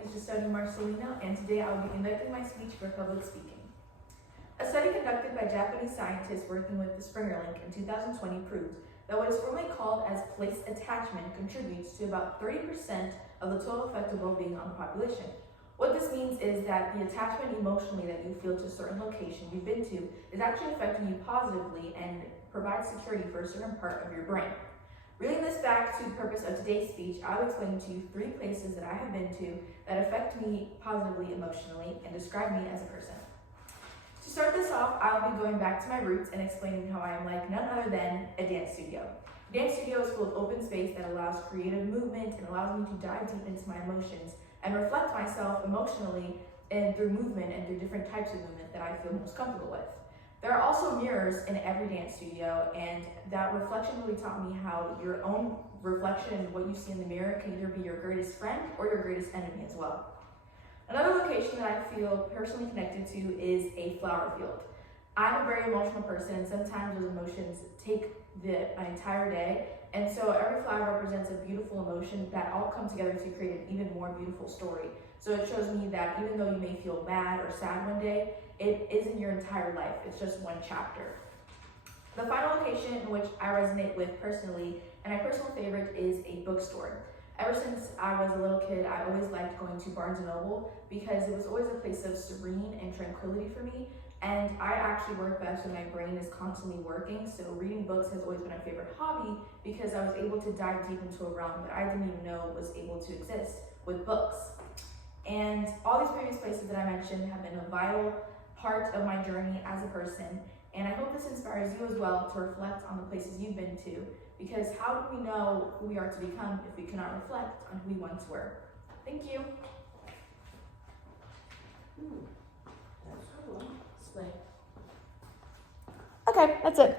name is Justine Marcelino, and today I will be conducting my speech for public speaking. A study conducted by Japanese scientists working with the Springer Link in 2020 proved that what is formally called as place attachment contributes to about 30% of the total effect of well-being on the population. What this means is that the attachment emotionally that you feel to a certain location you've been to is actually affecting you positively and provides security for a certain part of your brain. Reeling this back to the purpose of today's speech, I will explain to you 3 places that I have been to that affect me positively emotionally and describe me as a person. To start this off, I'll be going back to my roots and explaining how I am like none other than a dance studio. A dance studio is full of open space that allows creative movement and allows me to dive deep into my emotions and reflect myself emotionally and through movement and through different types of movement that I feel most comfortable with. There are also mirrors in every dance studio, and that reflection really taught me how your own reflection and what you see in the mirror can either be your greatest friend or your greatest enemy as well. Another location that I feel personally connected to is a flower field. I'm a very emotional person, and sometimes those emotions take my entire day, and so every flower represents a beautiful emotion that all come together to create an even more beautiful story. So it shows me that even though you may feel mad or sad one day, it isn't your entire life, it's just one chapter. The final location in which I resonate with personally, and my personal favorite, is a bookstore. Ever since I was a little kid, I always liked going to Barnes & Noble because it was always a place of serene and tranquility for me, and I actually work best when my brain is constantly working, so reading books has always been my favorite hobby because I was able to dive deep into a realm that I didn't even know was able to exist with books. And all these previous places that I mentioned have been a vital part of my journey as a person, and I hope this inspires you as well to reflect on the places you've been to, because how do we know who we are to become if we cannot reflect on who we once were? Thank you. That's cool. Okay, that's it.